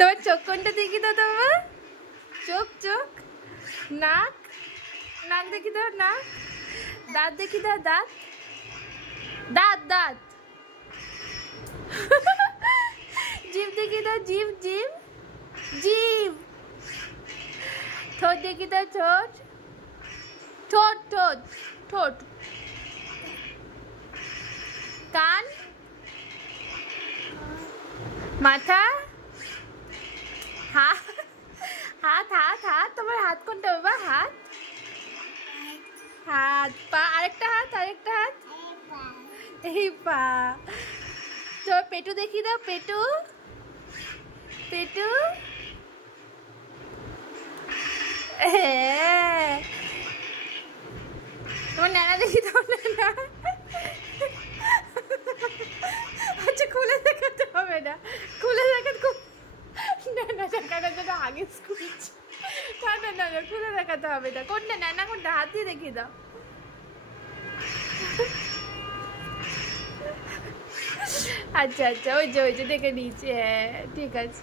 তোমার চোখ কোনটা দেখি দাও তোমার চোখ চোখ নাক নাক দেখি দাও নাক দাঁত দেখি দাও দাঁত দাঁত দাঁত জিভ দেখি দাও জিভ জিভ জিভ ঠোঁট দেখি দাও ঠোঁট ঠোঁট ঠোঁট ঠোঁট কান মাথা হাত হাত হাত হাত তোমার হাত কোনটা বাবা হাত হাত পা আরেকটা হাত এই পা তোমার পেটু দেখি দাও পেটু পেটু তোমার নানা দেখি দাও নানা আচ্ছা খুলে দেখাতে হবে না খুলে দেখাতে নানা দেখানোর জন্য আগে স্কুচ না না না না খুলে দেখাতে হবে না কোনটা নানা কোনটা হাত দিয়ে দেখিয়ে দাও আচ্ছা আচ্ছা ওই যে দেখে নিয়েছি হ্যাঁ ঠিক আছে